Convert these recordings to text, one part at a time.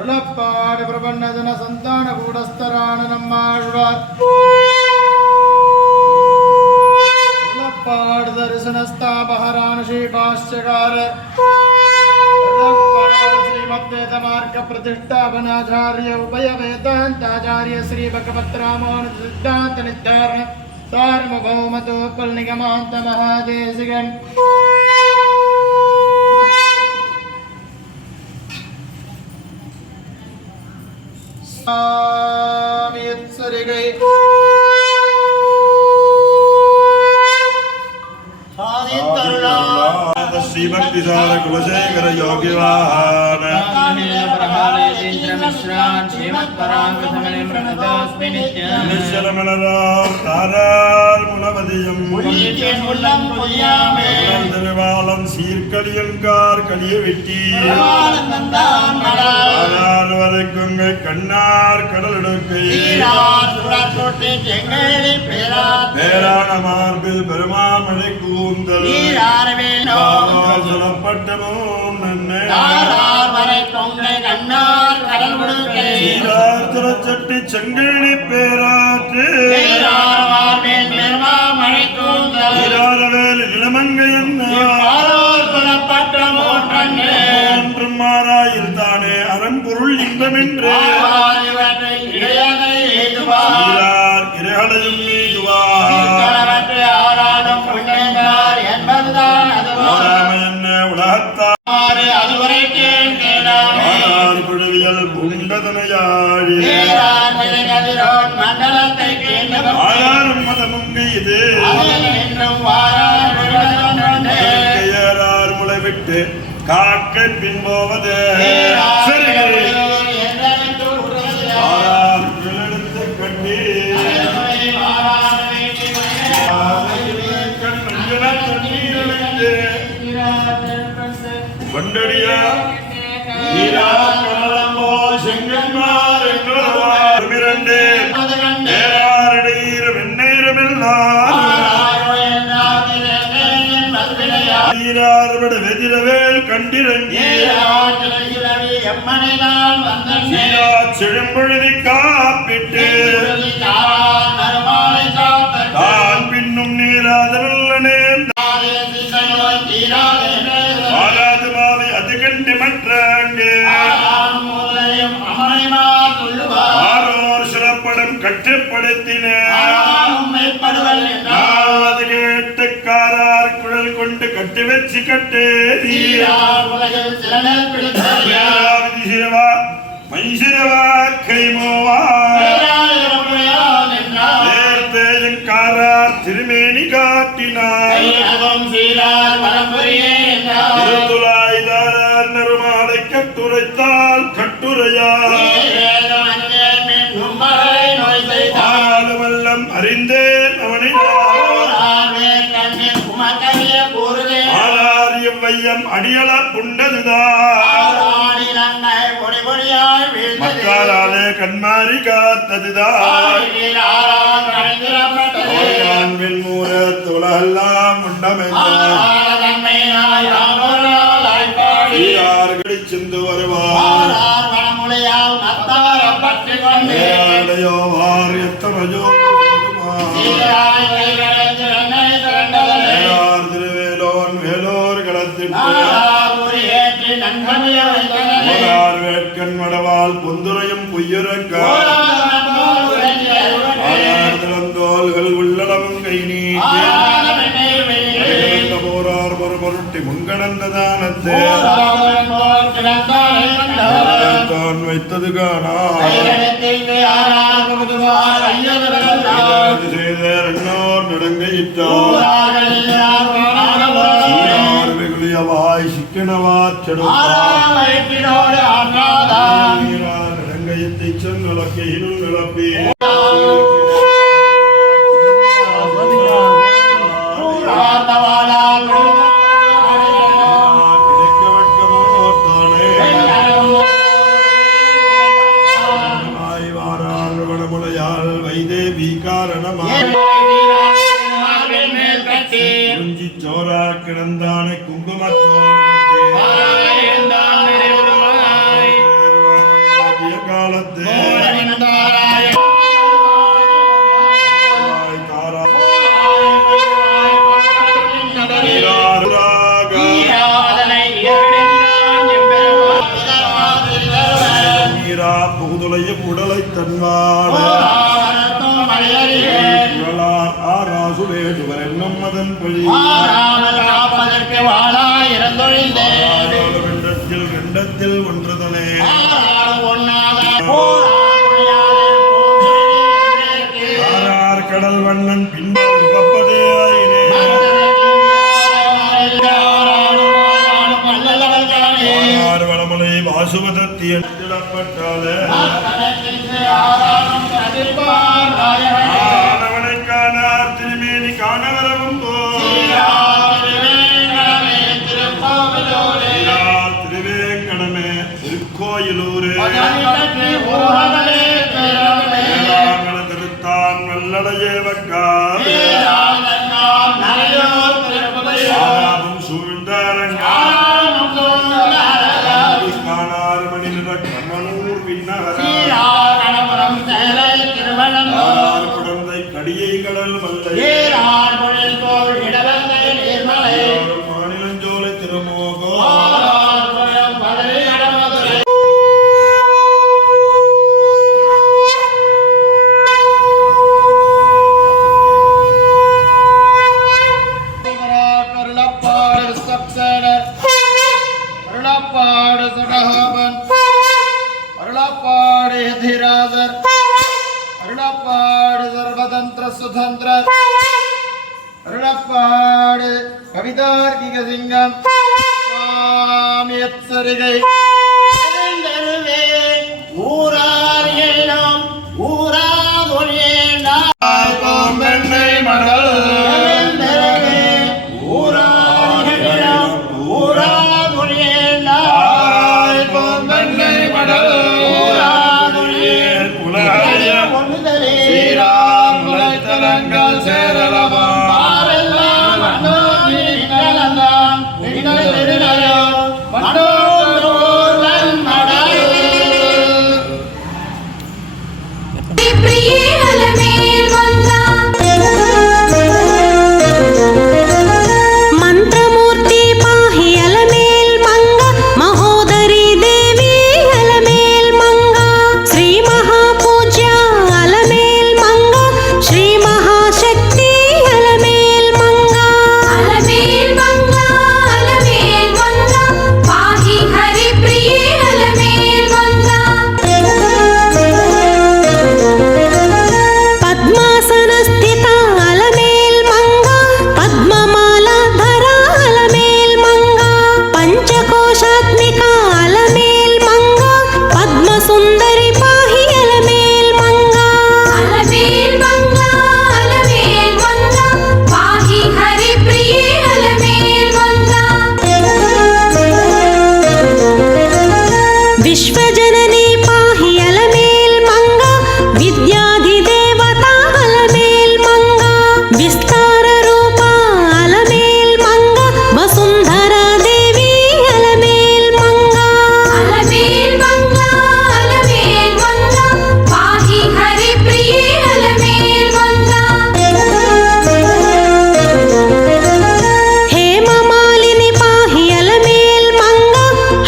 அருளப்பாடு பிரபன்னஜன சந்தான கூடஸ்தரான நம்மாழ்வார் அருளப்பாடு தரிசனஸ்தாபஹரான ஸ்ரீபாஷ்யகார श्रीमद्वेदमार्ग प्रतिष्ठापनाचार्य उभय वेदांताचार्य श्री भगवत रामानुज सिद्धांत निर्धारण सार्वभौमतोपल निगमांत महादेशिकन स्वामी उत्सर्गे श्री भक्ति सार कुलशेखर योगी वाहन நிச்சலமலராம் சீர்கலியங்கார் கலிய வெட்டி வரைக்கும் கண்ணார் கடலுடுக்கை பேரான மார்பில் பெருமாமலை கூந்தல் பட்டமும் சட்டி செங்கழி பேராற்று இளமங்கை ஒன்றும் மாறாயில் தானே அறம்பொருள் இன்பமென்று இறைகளையும் முளைவிட்டு காக்கை பின்போவது கட்டி வண்டடியா செங்கன்மார் வெதிரவேல் கண்டிரங்கி செழும்பொழுதி காப்பிட்டு தான் பின்னும் நீராதனே ஆராது மாவை அது கண்டு மற்றாங்கே ஆரோர் சிறப்படம் கட்டுப்படுத்தின அது கேட்டுக்காரார் குழல் கொண்டு கட்டு வச்சு கட்டு மைசிரவா கைமோவா காரார் திருமேனி காட்டினார் நறுமாலை கட்டுரைத்தால் கட்டுரையால் வல்லம் அறிந்தேன் அவனை வையம் அடியள புண்டதுதான் மக்காராலே கண்மாரி காத்ததுதான் மூர துளெல்லாம் உண்டமென்றார்களை சிந்து வருவார் எத்தனையோ திருவேலோன் வேலோர் வேட்கண் மடவால் பொந்துரையும் பொய்யுறக்கோள்கள் உள்ளளவும் கை நீட்டி போரார் பொருட்டி முன்கடந்ததானத்தை தான் வைத்தது காணா செய்தோர் நடங்கையிட்டார் வெகுளியவாய் சிக்கனவாச்சடங்கையத்தை சென்னுலக்கையினும் நிலப்பி வைதேவி காரணமாக சோரா கிடந்தானை குங்குமத்தோடு காலத்து புகுதுளைய உடலை தன்வாட ஆராசுவேடுவர் என்னும் மதன் பழி கண்டத்தில் ஒன்றுதலே ஆரார் கடல் வண்ணன் பின்னர் உகப்பதே வளமலை வாசுவதத்தியன் திடப்பட்டாலே ஆனவனை காணார் திருமேனி காணவரவும் திருவேங்கடமே திருக்கோயிலூரே திருத்தான் வல்லடையே வக்காவும் சூழ்ந்தாரங்கா காணார் மணிநிற கண்ணனூர் விண்ணகர் குழந்தை கடியை கடல் மல்லை மாநிலஞ்சோலை திருமோகோ சுதந்திர அருளப்பாடு கவிதார்க்கிக சிங்கம் சுவாமியச்சரிகை ஊரார் எல்லாம் ஊராதொழியென்னை மடல் ஊரார் எல்லாம் ஊராதொழியென்னை மடல்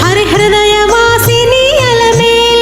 హరి హృదయ వాసిని అలమేల్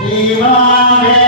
தீவாவே